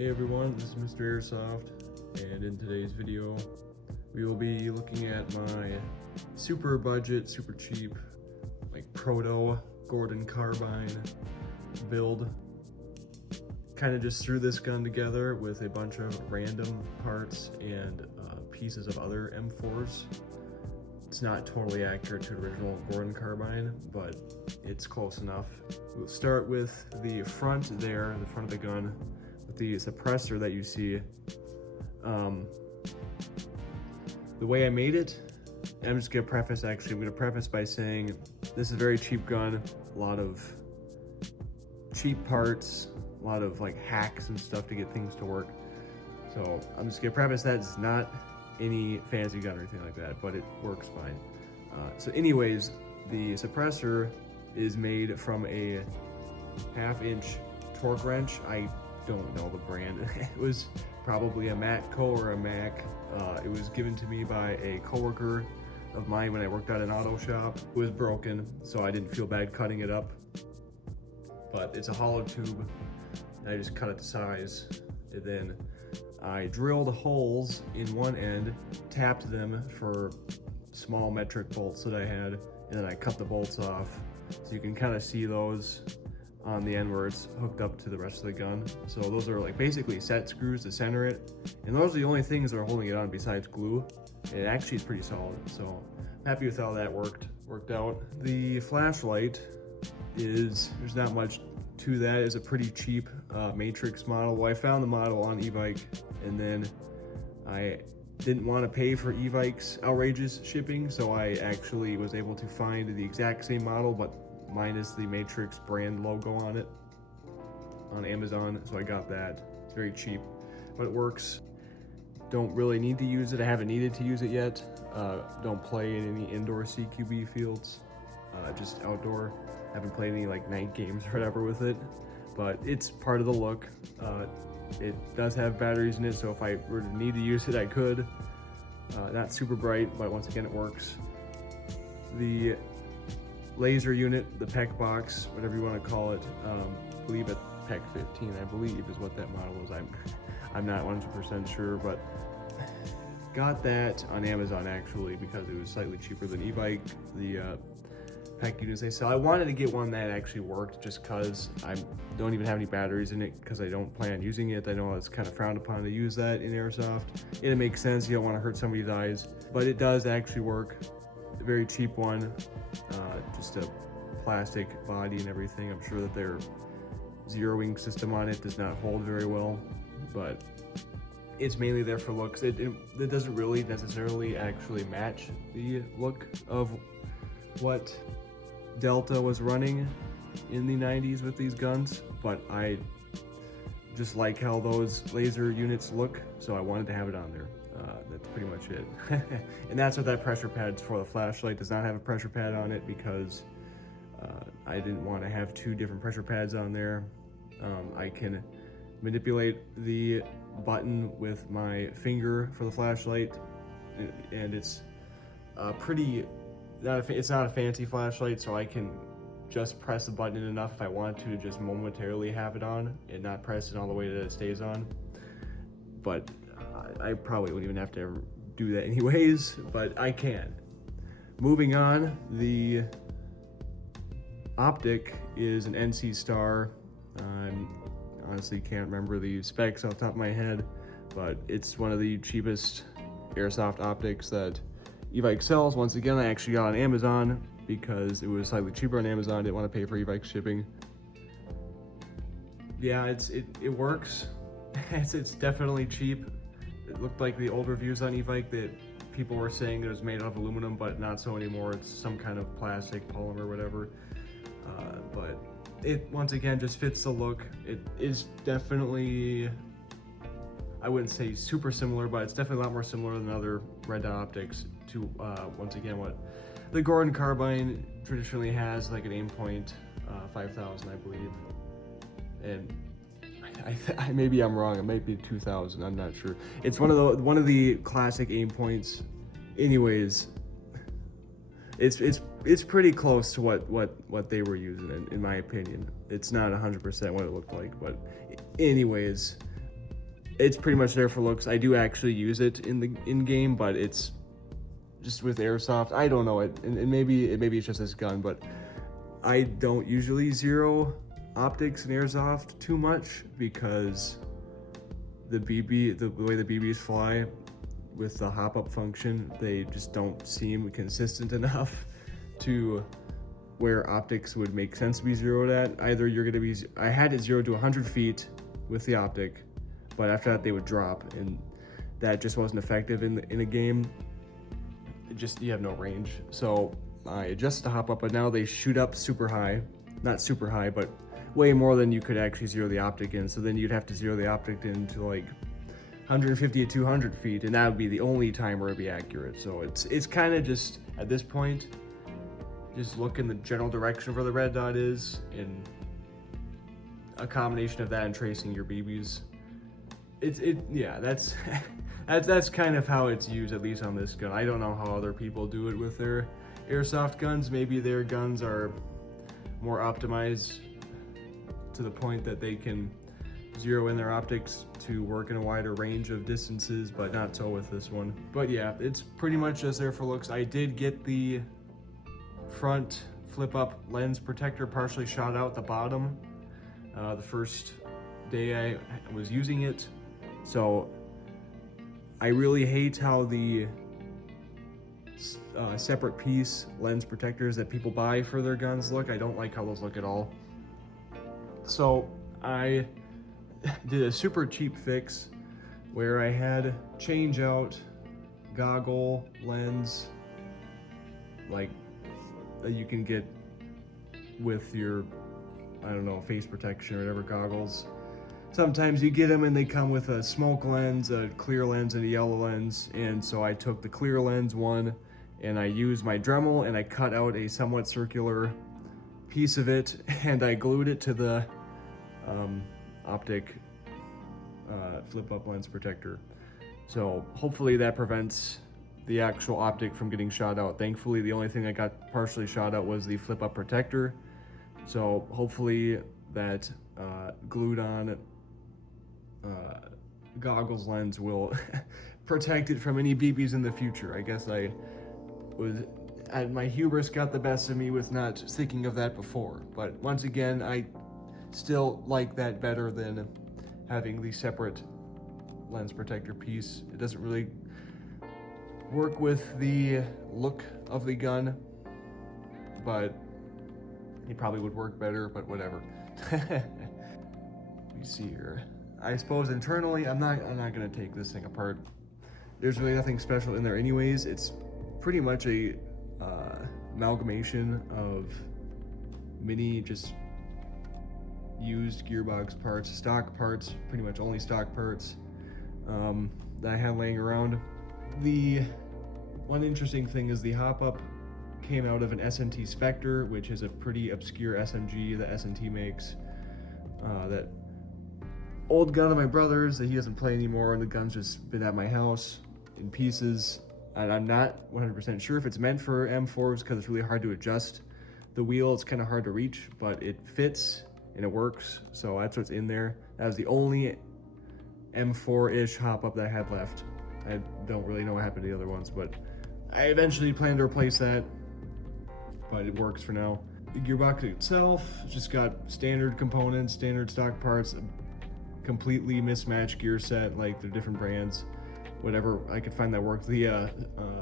Hey everyone, this is Mr. Airsoft, and in today's video we will be looking at my super budget, super cheap, like proto Gordon Carbine build. Kind of just threw this gun together with a bunch of random parts and pieces of other M4s. It's not totally accurate to the original Gordon Carbine, but it's close enough. We'll start with the front there, the front of the gun, with the suppressor that you see. The way I made it, I'm just gonna preface by saying this is a very cheap gun, a lot of cheap parts, a lot of like hacks and stuff to get things to work. So I'm just gonna preface that it's not any fancy gun or anything like that, but it works fine. So anyways, the suppressor is made from a 1/2-inch torque wrench. I don't know the brand. It was probably a Matco or a Mac. It was given to me by a coworker of mine when I worked at an auto shop. It was broken, so I didn't feel bad cutting it up. But it's a hollow tube, and I just cut it to size. And then I drilled holes in one end, tapped them for small metric bolts that I had, and then I cut the bolts off. So you can kind of see those on the end where it's hooked up to the rest of the gun. So those are like basically set screws to center it, and those are the only things that are holding it on besides glue. And it actually is pretty solid, so I'm happy with how that worked out. The flashlight there's not much to that. It's a pretty cheap Matrix model. Well, I found the model on eBike, and then I didn't want to pay for eBike's outrageous shipping, so I actually was able to find the exact same model but minus the Matrix brand logo on it on Amazon, so I got that. It's very cheap, but it works. Don't really need to use it. I haven't needed to use it yet. Don't play in any indoor CQB fields, just outdoor. Haven't played any like night games or whatever with it, but it's part of the look. It does have batteries in it, so if I were to need to use it, I could. Not super bright, but once again, it works. The laser unit, the PEC box, whatever you want to call it, I believe at PEC 15, I believe is what that model was. I'm not 100% sure, but got that on Amazon actually because it was slightly cheaper than e-bike. The PEC units they sell. I wanted to get one that actually worked just because I don't even have any batteries in it because I don't plan on using it. I know it's kind of frowned upon to use that in Airsoft. It makes sense, you don't want to hurt somebody's eyes, but it does actually work. A very cheap one, just a plastic body and everything. I'm sure that their zeroing system on it does not hold very well, but it's mainly there for looks. It doesn't really necessarily actually match the look of what Delta was running in the 90s with these guns, but I just like how those laser units look, so I wanted to have it on there. That's pretty much it. And that's what that pressure pad's for. The flashlight does not have a pressure pad on it because I didn't want to have two different pressure pads on there. I can manipulate the button with my finger for the flashlight, and it's it's not a fancy flashlight, so I can just press the button enough if I want to just momentarily have it on and not press it all the way that it stays on. But I probably wouldn't even have to ever do that anyways, but I can. Moving on, the optic is an NC Star. I honestly can't remember the specs off the top of my head, but it's one of the cheapest Airsoft optics that e-bike sells. Once again, I actually got on Amazon because it was slightly cheaper on Amazon. I didn't want to pay for e-bike shipping. Yeah, it works. It's definitely cheap. It looked like the old reviews on e-bike that people were saying it was made out of aluminum, but not so anymore. It's some kind of plastic, polymer, whatever. But it, once again, just fits the look. It is definitely, I wouldn't say super similar, but it's definitely a lot more similar than other red dot optics to, once again, what the Gordon Carbine traditionally has, like an aim point 5000, I believe. And maybe I'm wrong, it might be 2000, I'm not sure. It's one of the classic aim points. Anyways, it's pretty close to what they were using in my opinion. It's not 100% what it looked like, but anyways, it's pretty much there for looks. I do actually use it in game, but it's just with Airsoft. I don't know it, and maybe it's just this gun, but I don't usually zero optics in Airsoft too much because the way the BBs fly with the hop-up function, they just don't seem consistent enough to where optics would make sense to be zeroed at. Either you're gonna be, I had it zeroed to 100 feet with the optic, but after that they would drop, and that just wasn't effective in a game. You have no range. So I adjusted the hop up, but now they shoot up super high. Not super high, but way more than you could actually zero the optic in. So then you'd have to zero the optic into like 150 to 200 feet, and that would be the only time where it'd be accurate. So it's kind of just, at this point, just look in the general direction of where the red dot is, and a combination of that and tracing your BBs. Yeah, that's that's kind of how it's used, at least on this gun. I don't know how other people do it with their Airsoft guns. Maybe their guns are more optimized to the point that they can zero in their optics to work in a wider range of distances, but not so with this one. But yeah, it's pretty much just there for looks. I did get the front flip-up lens protector partially shot out the bottom the first day I was using it. So I really hate how the separate piece lens protectors that people buy for their guns look. I don't like how those look at all. So I did a super cheap fix where I had change out goggle lens, like that you can get with your, I don't know, face protection or whatever goggles. Sometimes you get them and they come with a smoke lens, a clear lens, and a yellow lens. And so I took the clear lens one and I used my Dremel and I cut out a somewhat circular piece of it and I glued it to the optic flip-up lens protector. So hopefully that prevents the actual optic from getting shot out. Thankfully, the only thing that got partially shot out was the flip-up protector. So hopefully that glued on goggles lens will protect it from any BBs in the future. I guess my hubris got the best of me with not thinking of that before. But once again, I still like that better than having the separate lens protector piece. It doesn't really work with the look of the gun, but it probably would work better, but whatever. Let me see here. I suppose internally, I'm not gonna take this thing apart. There's really nothing special in there anyways. It's pretty much a amalgamation of many just used gearbox parts, stock parts, pretty much only stock parts that I have laying around. The one interesting thing is the hop-up came out of an S&T Spectre, which is a pretty obscure SMG that S&T makes. That old gun of my brother's that he doesn't play anymore, and the gun's just been at my house in pieces. And I'm not 100% sure if it's meant for M4s because it's really hard to adjust the wheel. It's kind of hard to reach, but it fits and it works. So that's what's in there. That was the only M4-ish hop-up that I had left. I don't really know what happened to the other ones, but I eventually plan to replace that, but it works for now. The gearbox itself just got standard components, standard stock parts, completely mismatched gear set, like they're different brands, whatever I could find that worked. The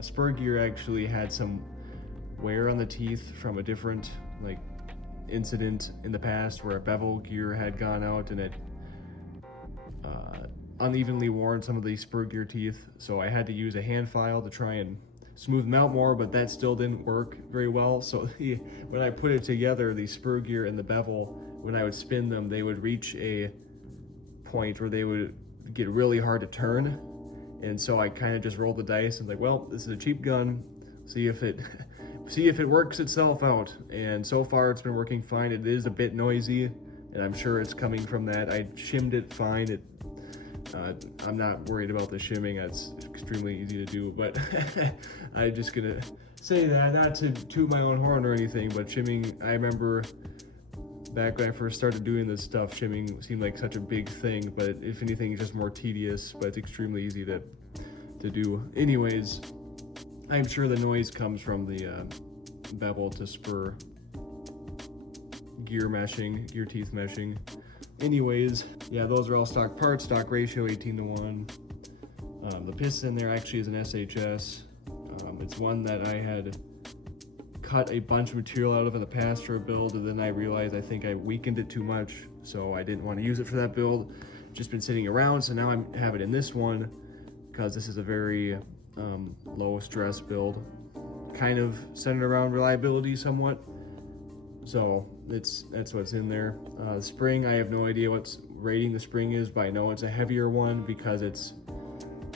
spur gear actually had some wear on the teeth from a different incident in the past where a bevel gear had gone out and it unevenly worn some of the spur gear teeth. So I had to use a hand file to try and smooth them out more, but that still didn't work very well. So when I put it together, the spur gear and the bevel, when I would spin them, they would reach a point where they would get really hard to turn. And so I kind of just rolled the dice and well, this is a cheap gun, see if it works itself out. And so far it's been working fine. It is a bit noisy, and I'm sure it's coming from that. I shimmed it fine. I'm not worried about the shimming. That's extremely easy to do, but I'm just gonna say that, not to toot my own horn or anything, but shimming, I remember Back when I first started doing this stuff, shimming seemed like such a big thing, but if anything, it's just more tedious, but it's extremely easy to do. Anyways, I'm sure the noise comes from the bevel to spur gear teeth meshing. Anyways, yeah, those are all stock parts, stock ratio 18:1. The piston there actually is an SHS. It's one that I had cut a bunch of material out of in the past for a build, and then I realized I think I weakened it too much, so I didn't want to use it for that build. Just been sitting around, so now I have it in this one because this is a very low stress build, kind of centered around reliability somewhat. So that's what's in there. The spring, I have no idea what's rating the spring is, but I know it's a heavier one because it's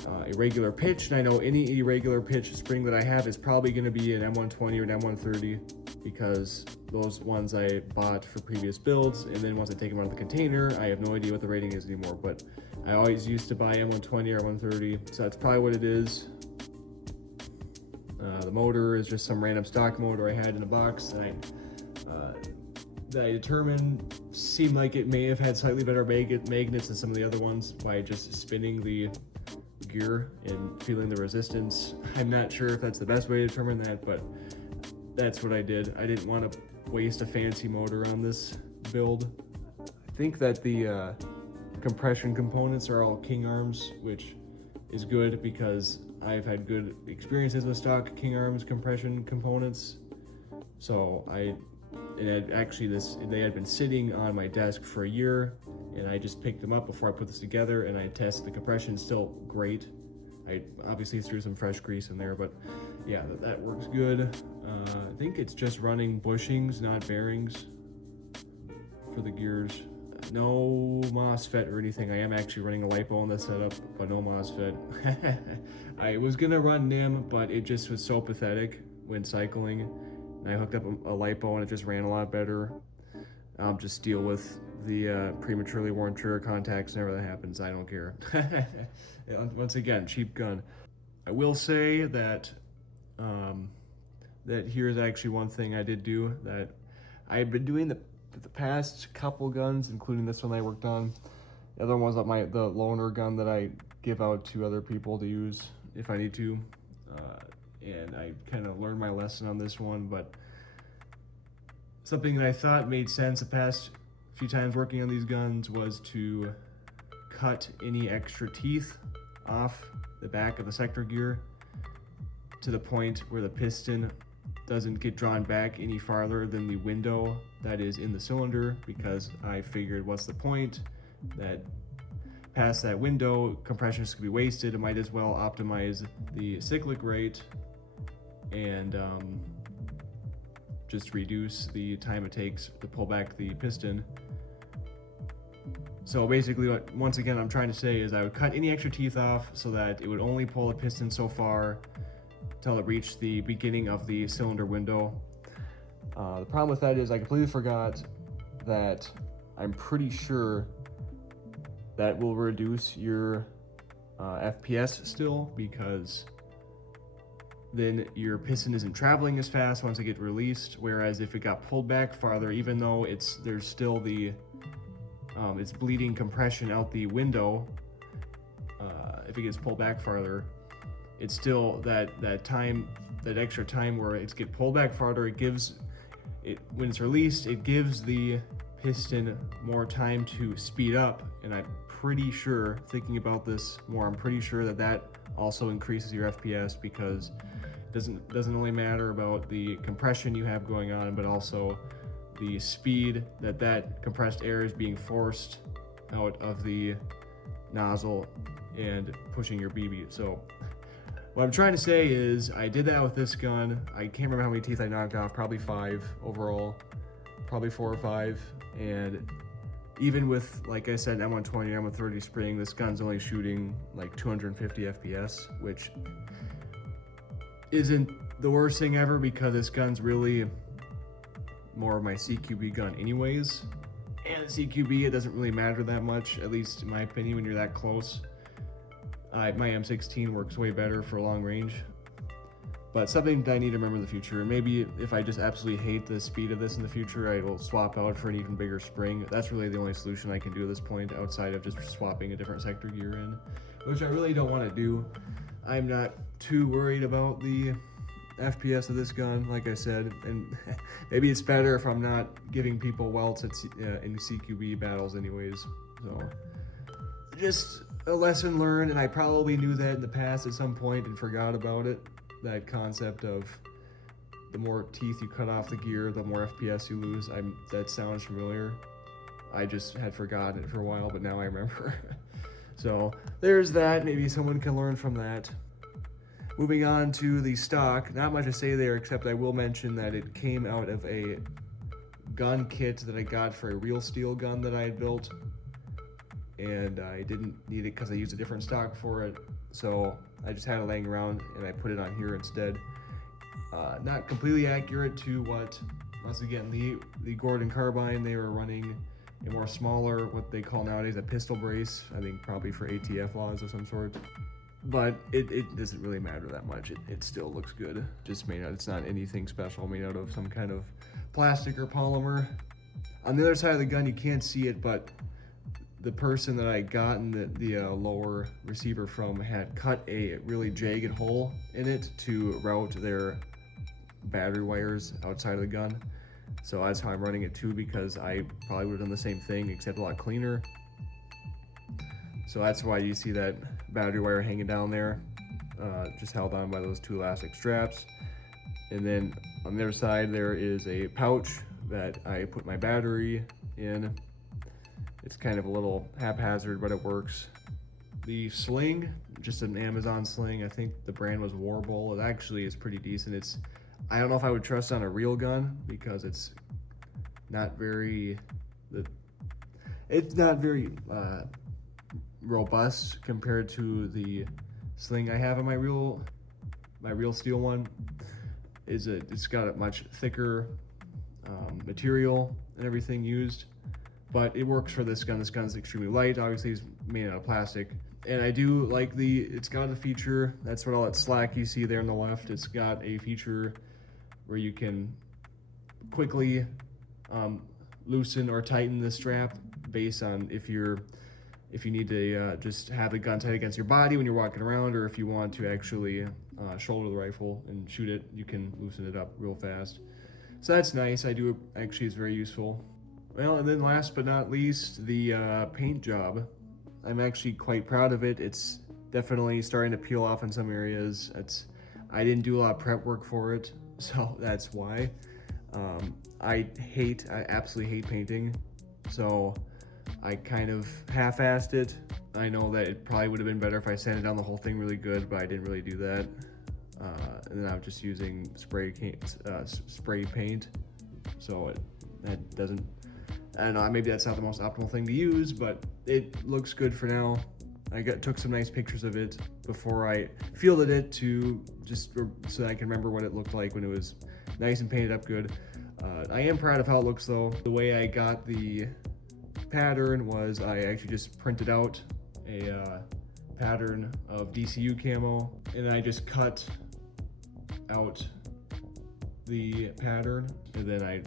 a regular pitch, and I know any irregular pitch spring that I have is probably going to be an M120 or an M130 because those ones I bought for previous builds, and then once I take them out of the container, I have no idea what the rating is anymore, but I always used to buy M120 or 130, so that's probably what it is. The motor is just some random stock motor I had in a box that I determined seemed like it may have had slightly better magnets than some of the other ones by just spinning the gear and feeling the resistance. I'm not sure if that's the best way to determine that, but that's what I did. I didn't want to waste a fancy motor on this build. I think that the compression components are all King arms, which is good because I've had good experiences with stock King arms compression components. So they had been sitting on my desk for a year, and I just picked them up before I put this together, and I tested the compression. Still great. I obviously threw some fresh grease in there, but yeah, that works good. I think it's just running bushings, not bearings for the gears. No MOSFET or anything. I am actually running a LiPo on this setup, but no MOSFET. I was gonna run NIM, but it just was so pathetic when cycling. And I hooked up a LiPo and it just ran a lot better. I'll just deal with the prematurely worn trigger contacts whenever that happens. I don't care. Once again, cheap gun. I will say that that here's actually one thing I did do that I've been doing the past couple guns, including this one I worked on. The other one's the loaner gun that I give out to other people to use if I need to. And I kind of learned my lesson on this one, but something that I thought made sense the past few times working on these guns was to cut any extra teeth off the back of the sector gear to the point where the piston doesn't get drawn back any farther than the window that is in the cylinder, because I figured what's the point that past that window compression is going to be wasted. I might as well optimize the cyclic rate and just reduce the time it takes to pull back the piston. So basically what, once again, I'm trying to say is I would cut any extra teeth off so that it would only pull the piston so far till it reached the beginning of the cylinder window. The problem with that is I completely forgot that I'm pretty sure that will reduce your FPS still, because then your piston isn't traveling as fast once it gets released, whereas if it got pulled back farther, even though there's still the it's bleeding compression out the window, if it gets pulled back farther, it's still that extra time where it's get pulled back farther. When it's released, it gives the piston more time to speed up, and I'm pretty sure, thinking about this more, I'm pretty sure that also increases your FPS, because it doesn't only matter about the compression you have going on, but also the speed that compressed air is being forced out of the nozzle and pushing your BB. So what I'm trying to say is I did that with this gun. I can't remember how many teeth I knocked off, probably 5 overall, probably 4 or 5. And even with, like I said, M120, M130 spring, this gun's only shooting like 250 FPS, which isn't the worst thing ever, because this gun's really more of my CQB gun anyways. And CQB, it doesn't really matter that much, at least in my opinion, when you're that close. My M16 works way better for long range. But something that I need to remember in the future, and maybe if I just absolutely hate the speed of this in the future, I will swap out for an even bigger spring. That's really the only solution I can do at this point, outside of just swapping a different sector gear in, which I really don't want to do. I'm not too worried about the FPS of this gun, like I said, and maybe it's better if I'm not giving people welts in CQB battles anyways. So just a lesson learned, and I probably knew that in the past at some point and forgot about it. That concept of the more teeth you cut off the gear, the more FPS you lose. That sounds familiar. I just had forgotten it for a while, but now I remember. So there's that. Maybe someone can learn from that. Moving on to the stock, not much to say there, except I will mention that it came out of a gun kit that I got for a real steel gun that I had built, and I didn't need it because I used a different stock for it, so I just had it laying around and I put it on here instead. Not completely accurate to what, once again, the Gordon Carbine, they were running a more smaller, what they call nowadays a pistol brace, I think probably for ATF laws of some sort. But it doesn't really matter that much. It still looks good. Just made out, it's not anything special, made out of some kind of plastic or polymer. On the other side of the gun, you can't see it, but the person that I gotten the lower receiver from had cut a really jagged hole in it to route their battery wires outside of the gun. So that's how I'm running it too, because I probably would have done the same thing, except a lot cleaner. So that's why you see that battery wire hanging down there, just held on by those two elastic straps. And then on the other side, there is a pouch that I put my battery in. It's kind of a little haphazard, but it works. The sling, just an Amazon sling. I think the brand was Warble. It actually is pretty decent. I don't know if I would trust on a real gun because it's not very robust compared to the sling I have in my real steel one. It's got a much thicker material and everything used, but it works for this gun. This gun is extremely light. Obviously, it's made out of plastic, and I do like it's got a feature. That's what all that slack you see there on the left. It's got a feature where you can quickly loosen or tighten the strap based on if you need to just have the gun tight against your body when you're walking around, or if you want to actually shoulder the rifle and shoot it, you can loosen it up real fast. So that's nice. It's very useful. Well, and then last but not least, the paint job. I'm actually quite proud of it. It's definitely starting to peel off in some areas. I didn't do a lot of prep work for it, so that's why. I absolutely hate painting, so I kind of half-assed it. I know that it probably would have been better if I sanded down the whole thing really good, but I didn't really do that. And then I'm just using spray paint, so that doesn't, I don't know, maybe that's not the most optimal thing to use, but it looks good for now. I took some nice pictures of it before I fielded it so I can remember what it looked like when it was nice and painted up good. I am proud of how it looks though. The way I got the pattern was I actually just printed out a pattern of DCU camo, and then I just cut out the pattern, and then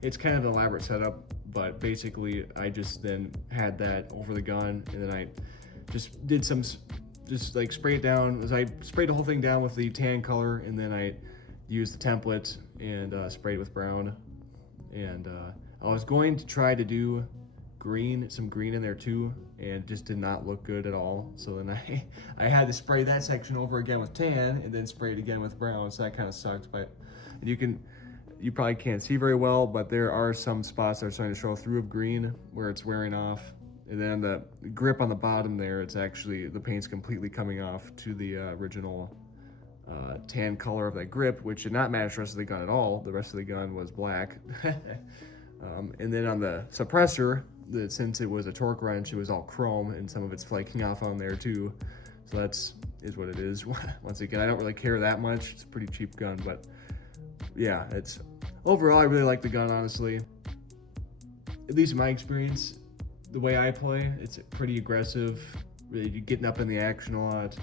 it's kind of an elaborate setup, but basically I just then had that over the gun, and then I just did spray it down. I sprayed the whole thing down with the tan color, and then I used the template and sprayed it with brown. And I was going to try to do some green in there too, and just did not look good at all. So then I had to spray that section over again with tan, and then spray it again with brown. So that kind of sucked. But you probably can't see very well, but there are some spots that are starting to show through of green where it's wearing off. And then the grip on the bottom there, it's actually, the paint's completely coming off to the original tan color of that grip, which did not match the rest of the gun at all. The rest of the gun was black. And then on the suppressor, since it was a torque wrench, it was all chrome, and some of it's flaking off on there too. So is what it is. Once again, I don't really care that much. It's a pretty cheap gun, but yeah, overall, I really like the gun, honestly. At least in my experience, the way I play, it's pretty aggressive, really getting up in the action a lot,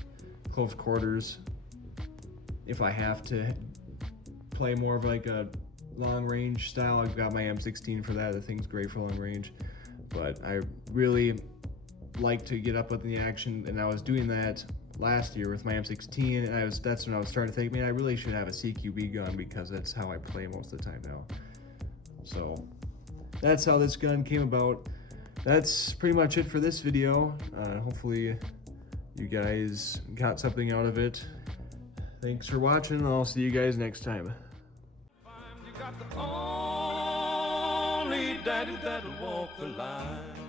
close quarters. if I have to play more of like a long range style, I've got my M16 for that. The thing's great for long range, but I really like to get up with the action, and I was doing that last year with my M16, and that's when I was starting to think, man, I really should have a CQB gun because that's how I play most of the time now. So that's how this gun came about. That's pretty much it for this video. Hopefully you guys got something out of it. Thanks for watching, and I'll see you guys next time. You got the only daddy that'll walk the line.